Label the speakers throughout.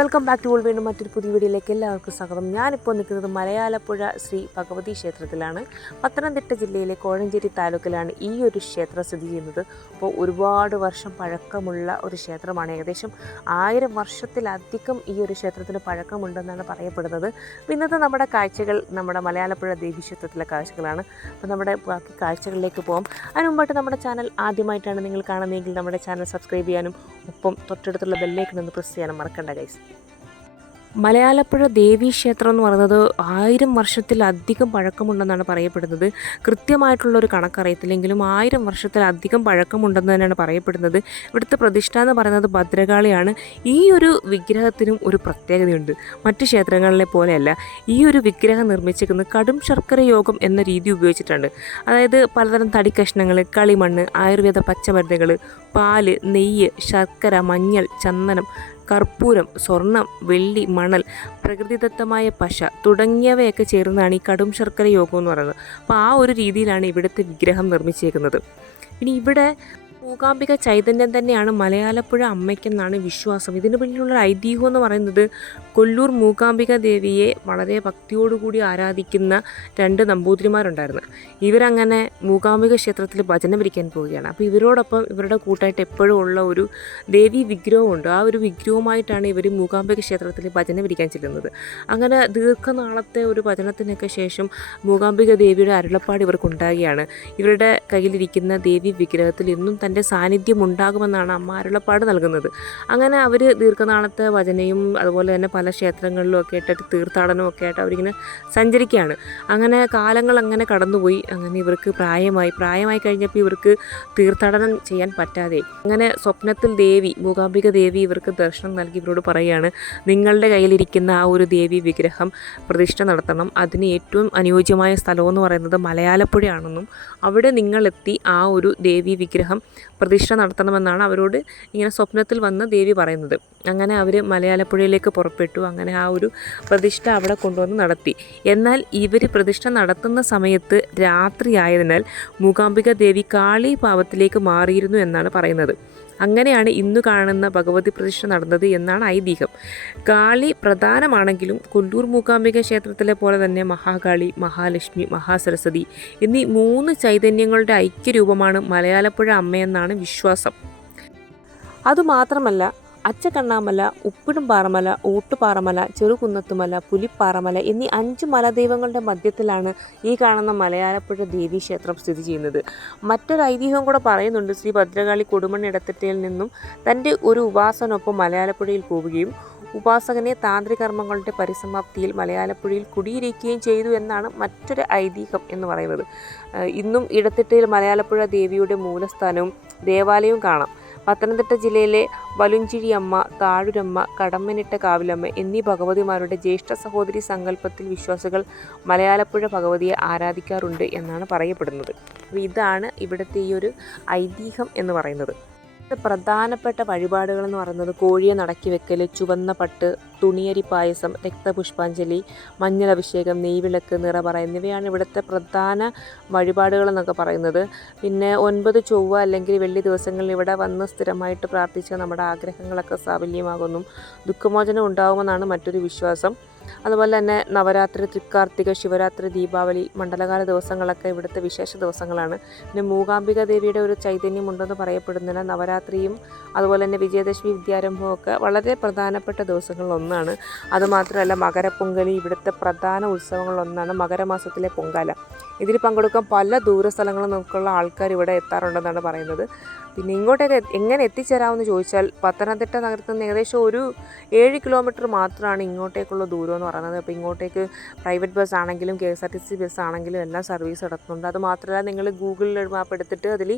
Speaker 1: Welcome back to all. വീണ്ടും മറ്റൊരു പുതിയ വീഡിയോയിലേക്ക് എല്ലാവർക്കും സ്വാഗതം. ഞാനിപ്പോൾ നിൽക്കുന്നത് മലയാലപ്പുഴ ശ്രീ ഭഗവതി ക്ഷേത്രത്തിലാണ്. പത്തനംതിട്ട ജില്ലയിലെ കോഴഞ്ചേരി താലൂക്കിലാണ് ഈ ഒരു ക്ഷേത്രം സ്ഥിതി ചെയ്യുന്നത്. അപ്പോൾ ഒരുപാട് വർഷം പഴക്കമുള്ള ഒരു ക്ഷേത്രമാണ്. ഏകദേശം ആയിരം വർഷത്തിലധികം ഈ ഒരു ക്ഷേത്രത്തിന് പഴക്കമുണ്ടെന്നാണ് പറയപ്പെടുന്നത്. ഇന്നത്തെ നമ്മുടെ കാഴ്ചകൾ നമ്മുടെ മലയാലപ്പുഴ ദേവി ക്ഷേത്രത്തിലെ കാഴ്ചകളാണ്. അപ്പോൾ നമ്മുടെ ബാക്കി കാഴ്ചകളിലേക്ക് പോകാം. അതിന് നമ്മുടെ ചാനൽ ആദ്യമായിട്ടാണ് നിങ്ങൾ കാണുന്നതെങ്കിൽ നമ്മുടെ ചാനൽ സബ്സ്ക്രൈബ് ചെയ്യാനും ഒപ്പം തൊട്ടടുത്തുള്ള ബെല്ലേക്ക് നിന്ന് പ്രസ് ചെയ്യാനും മറക്കണ്ട ഗൈസ് മലയാലപ്പുഴ ദേവീ ക്ഷേത്രം എന്ന് പറയുന്നത് ആയിരം വർഷത്തിലധികം പഴക്കമുണ്ടെന്നാണ് പറയപ്പെടുന്നത്. കൃത്യമായിട്ടുള്ള ഒരു കണക്കറിയത്തില്ലെങ്കിലും ആയിരം വർഷത്തിലധികം പഴക്കമുണ്ടെന്ന് തന്നെയാണ് പറയപ്പെടുന്നത്. ഇവിടുത്തെ പ്രതിഷ്ഠ എന്ന് പറയുന്നത് ഭദ്രകാളിയാണ്. ഈ ഒരു വിഗ്രഹത്തിനും ഒരു പ്രത്യേകതയുണ്ട്. മറ്റ് ക്ഷേത്രങ്ങളിലെ പോലെയല്ല. ഈ ഒരു വിഗ്രഹം നിർമ്മിച്ചിരിക്കുന്നത് കടും ശർക്കര യോഗം എന്ന രീതി ഉപയോഗിച്ചിട്ടുണ്ട് അതായത് പലതരം തടി കഷ്ണങ്ങൾ കളിമണ്ണ് ആയുർവേദ പച്ചമരുന്നുകൾ പാൽ നെയ്യ് ശർക്കര മഞ്ഞൾ ചന്ദനം കർപ്പൂരം സ്വർണം വെള്ളി മണൽ പ്രകൃതിദത്തമായ പശ തുടങ്ങിയവയൊക്കെ ചേർന്നാണ് ഈ കടും ശർക്കര യോഗം എന്ന് പറയുന്നത്. അപ്പോൾ ആ ഒരു രീതിയിലാണ് ഇവിടുത്തെ വിഗ്രഹം നിർമ്മിച്ചേക്കുന്നത്. ഇനി ഇവിടെ മൂകാംബിക ചൈതന്യം തന്നെയാണ് മലയാളപ്പുഴ അമ്മയ്ക്കെന്നാണ് വിശ്വാസം. ഇതിന് പിന്നിലുള്ള ഐതിഹ്യം എന്ന് പറയുന്നത് കൊല്ലൂർ മൂകാംബിക ദേവിയെ വളരെ ഭക്തിയോടുകൂടി ആരാധിക്കുന്ന രണ്ട് നമ്പൂതിരിമാരുണ്ടായിരുന്നു. ഇവരങ്ങനെ മൂകാംബിക ക്ഷേത്രത്തിൽ ഭജനം പിരിക്കാൻ പോവുകയാണ്. അപ്പോൾ ഇവരോടൊപ്പം ഇവരുടെ കൂട്ടായിട്ട് എപ്പോഴും ഉള്ള ഒരു ദേവി വിഗ്രഹമുണ്ട്. ആ ഒരു വിഗ്രഹവുമായിട്ടാണ് ഇവർ മൂകാംബിക ക്ഷേത്രത്തിൽ ഭജനം പിരിക്കാൻ ചെല്ലുന്നത്. അങ്ങനെ ദീർഘനാളത്തെ ഒരു ഭജനത്തിനൊക്കെ ശേഷം മൂകാംബിക ദേവിയുടെ അരുളപ്പാട് ഇവർക്കുണ്ടാകുകയാണ് ഇവരുടെ കയ്യിലിരിക്കുന്ന ദേവി വിഗ്രഹത്തിൽ ഇന്നും തന്റെ സാന്നിധ്യം ഉണ്ടാകുമെന്നാണ് അമ്മ അരുളപ്പാട് നൽകുന്നത്. അങ്ങനെ അവർ ദീർഘനാളത്തെ വചനയും അതുപോലെ തന്നെ പല ക്ഷേത്രങ്ങളിലും ഒക്കെ ആയിട്ട് തീർത്ഥാടനവും ഒക്കെ ആയിട്ട് അവരിങ്ങനെ സഞ്ചരിക്കുകയാണ്. അങ്ങനെ കാലങ്ങൾ അങ്ങനെ കടന്നുപോയി. അങ്ങനെ ഇവർക്ക് പ്രായമായി. പ്രായമായി കഴിഞ്ഞപ്പോൾ ഇവർക്ക് തീർത്ഥാടനം ചെയ്യാൻ പറ്റാതെ. അങ്ങനെ സ്വപ്നത്തിൽ ദേവി മൂകാംബിക ദേവി ഇവർക്ക് ദർശനം നൽകി ഇവരോട് പറയുകയാണ് നിങ്ങളുടെ കയ്യിലിരിക്കുന്ന ആ ഒരു ദേവി വിഗ്രഹം പ്രതിഷ്ഠ നടത്തണം. അതിന് ഏറ്റവും അനുയോജ്യമായ സ്ഥലമെന്ന് പറയുന്നത് മലയാളപ്പുഴയാണെന്നും അവിടെ നിങ്ങളെത്തി ആ ഒരു ദേവി വിഗ്രഹം പ്രതിഷ്ഠ നടത്തണമെന്നാണ് അവരോട് ഇങ്ങനെ സ്വപ്നത്തിൽ വന്ന് ദേവി പറയുന്നത്. അങ്ങനെ അവർ മലയാളപ്പുഴയിലേക്ക് പുറപ്പെട്ടു. അങ്ങനെ ആ ഒരു പ്രതിഷ്ഠ അവിടെ കൊണ്ടുവന്ന് നടത്തി. എന്നാൽ ഇവർ പ്രതിഷ്ഠ നടത്തുന്ന സമയത്ത് രാത്രിയായതിനാൽ മൂകാംബിക ദേവി കാളി പാവത്തിലേക്ക് മാറിയിരുന്നു എന്നാണ് പറയുന്നത്. അങ്ങനെയാണ് ഇന്ന് കാണുന്ന ഭഗവതി പ്രതിഷ്ഠ നടന്നത് എന്നാണ് ഐതിഹ്യം. കാളി പ്രധാനമാണെങ്കിലും കൊല്ലൂർ മൂകാംബിക ക്ഷേത്രത്തിലെ പോലെ തന്നെ മഹാകാളി മഹാലക്ഷ്മി മഹാസരസ്വതി എന്നീ മൂന്ന് ചൈതന്യങ്ങളുടെ ഐക്യരൂപമാണ് മലയാളപ്പുഴ അമ്മയെന്നാണ് വിശ്വാസം. അതുമാത്രമല്ല അച്ചക്കണ്ണാമല ഉപ്പിടുംപാറമല ഊട്ടുപാറമല ചെറുകുന്നത്തുമല പുലിപ്പാറമല എന്നീ അഞ്ച് മലദൈവങ്ങളുടെ മധ്യത്തിലാണ് ഈ കാണുന്ന മലയാളപ്പുഴ ദേവീക്ഷേത്രം സ്ഥിതി ചെയ്യുന്നത്. മറ്റൊരു ഐതിഹ്യം കൂടെ പറയുന്നുണ്ട്. ശ്രീ ഭദ്രകാളി കൊടുമണ്ണി ഇടത്തിട്ടയിൽ നിന്നും തന്റെ ഒരു ഉപാസനൊപ്പം മലയാളപ്പുഴയിൽ പോവുകയും ഉപാസകനെ താന്ത്രികർമ്മങ്ങളുടെ പരിസമാപ്തിയിൽ മലയാളപ്പുഴയിൽ കുടിയിരിക്കുകയും ചെയ്തു എന്നാണ് മറ്റൊരു ഐതിഹ്യം എന്ന് പറയുന്നത്. ഇന്നും ഇടത്തിട്ടയിൽ മലയാളപ്പുഴ ദേവിയുടെ മൂലസ്ഥാനവും ദേവാലയവും കാണാം. പത്തനംതിട്ട ജില്ലയിലെ വലുഞ്ചിഴിയമ്മ താഴുരമ്മ കടമ്മനിട്ട കാവിലമ്മ എന്നീ ഭഗവതിമാരുടെ ജ്യേഷ്ഠ സഹോദരി സങ്കല്പത്തിൽ വിശ്വാസികൾ മലയാളപ്പുഴ ഭഗവതിയെ ആരാധിക്കാറുണ്ട് എന്നാണ് പറയപ്പെടുന്നത്. അപ്പോൾ ഇതാണ് ഇവിടുത്തെ ഈ ഒരു ഐതിഹ്യം എന്ന് പറയുന്നത്. പ്രധാനപ്പെട്ട വഴിപാടുകൾ എന്ന് പറയുന്നത് കോഴിയെ നടക്കി വെക്കൽ ചുവന്ന പട്ട് തുണിയരി പായസം രക്തപുഷ്പാഞ്ജലി മഞ്ഞളഭിഷേകം നെയ്വിളക്ക് നിറപറ എന്നിവയാണ് ഇവിടുത്തെ പ്രധാന വഴിപാടുകൾ എന്നൊക്കെ പറയുന്നത്. പിന്നെ ഒൻപത് ചൊവ്വ അല്ലെങ്കിൽ വെള്ളി ദിവസങ്ങളിൽ ഇവിടെ വന്ന് സ്ഥിരമായിട്ട് പ്രാർത്ഥിച്ച് നമ്മുടെ ആഗ്രഹങ്ങളൊക്കെ സാഫല്യമാകുന്നു. ദുഃഖമോചനം ഉണ്ടാകുമെന്നാണ് മറ്റൊരു വിശ്വാസം. അതുപോലെ തന്നെ നവരാത്രി തൃക്കാർത്തിക ശിവരാത്രി ദീപാവലി മണ്ഡലകാല ദിവസങ്ങളൊക്കെ ഇവിടുത്തെ വിശേഷ ദിവസങ്ങളാണ്. പിന്നെ മൂകാംബിക ദേവിയുടെ ഒരു ചൈതന്യം ഉണ്ടെന്ന് പറയപ്പെടുന്നില്ല നവരാത്രിയും അതുപോലെ തന്നെ വിജയദശമി വിദ്യാരംഭവും ഒക്കെ വളരെ പ്രധാനപ്പെട്ട ദിവസങ്ങളിലൊന്നാണ്. അതുമാത്രമല്ല മകരപ്പൊങ്കലി ഇവിടുത്തെ പ്രധാന ഉത്സവങ്ങളിലൊന്നാണ് മകരമാസത്തിലെ പൊങ്കാല. ഇതിൽ പങ്കെടുക്കാൻ പല ദൂര സ്ഥലങ്ങളിൽ നിന്നുള്ള ആൾക്കാർ ഇവിടെ എത്താറുണ്ടെന്നാണ് പറയുന്നത്. പിന്നെ ഇങ്ങോട്ടേക്ക് എങ്ങനെ എത്തിച്ചേരാമെന്ന് ചോദിച്ചാൽ പത്തനംതിട്ട നഗരത്തിൽ നിന്ന് ഏകദേശം ഒരു ഏഴ് കിലോമീറ്റർ മാത്രമാണ് ഇങ്ങോട്ടേക്കുള്ള ദൂരം എന്ന് പറയുന്നത്. അപ്പോൾ ഇങ്ങോട്ടേക്ക് പ്രൈവറ്റ് ബസ് ആണെങ്കിലും K S R T C bus ആണെങ്കിലും എല്ലാം സർവീസ് നടത്തുന്നുണ്ട്. അത് മാത്രമല്ല നിങ്ങൾ ഗൂഗിളിൽ മാപ്പ് എടുത്തിട്ട് അതിൽ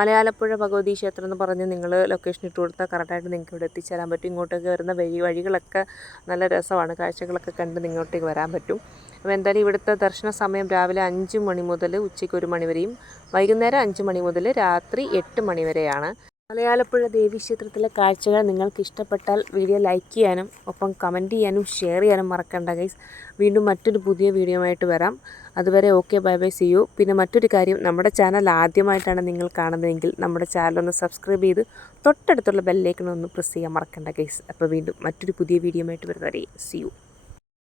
Speaker 1: മലയാളപ്പുഴ ഭഗവതി ക്ഷേത്രം എന്ന് പറഞ്ഞ് നിങ്ങൾ ലൊക്കേഷൻ ഇട്ട് കൊടുത്താൽ കറക്റ്റായിട്ട് നിങ്ങൾക്ക് ഇവിടെ എത്തിച്ചേരാൻ പറ്റും. ഇങ്ങോട്ടേക്ക് വരുന്ന വഴി വഴികളൊക്കെ നല്ല രസമാണ്. കാഴ്ചകളൊക്കെ കണ്ട് ഇങ്ങോട്ടേക്ക് വരാൻ പറ്റും. അപ്പോൾ എന്തായാലും ഇവിടുത്തെ ദർശന സമയം രാവിലെ അഞ്ച് മണി മുതൽ ഉച്ചയ്ക്ക് ഒരു മണി വരെയും വൈകുന്നേരം അഞ്ച് മണി മുതൽ രാത്രി എട്ട് മണി വരെയാണ്. മലയാളപ്പുഴ ദേവീക്ഷേത്രത്തിലെ കാഴ്ചകൾ നിങ്ങൾക്ക് ഇഷ്ടപ്പെട്ടാൽ വീഡിയോ ലൈക്ക് ചെയ്യാനും ഒപ്പം കമന്റ് ചെയ്യാനും ഷെയർ ചെയ്യാനും മറക്കണ്ട ഗൈസ്. വീണ്ടും മറ്റൊരു പുതിയ വീഡിയോ ആയിട്ട് വരാം. അതുവരെ okay bye bye see you. പിന്നെ മറ്റൊരു കാര്യം നമ്മുടെ ചാനൽ ആദ്യമായിട്ടാണ് നിങ്ങൾ കാണുന്നതെങ്കിൽ നമ്മുടെ ചാനൽ ഒന്ന് സബ്സ്ക്രൈബ് ചെയ്ത് തൊട്ടടുത്തുള്ള ബെല്ലേക്കണം ഒന്ന് പ്രസ് ചെയ്യാൻ മറക്കണ്ട ഗൈസ്. അപ്പോൾ വീണ്ടും മറ്റൊരു പുതിയ വീഡിയോ ആയിട്ട് വരുന്നവരെ സി യു.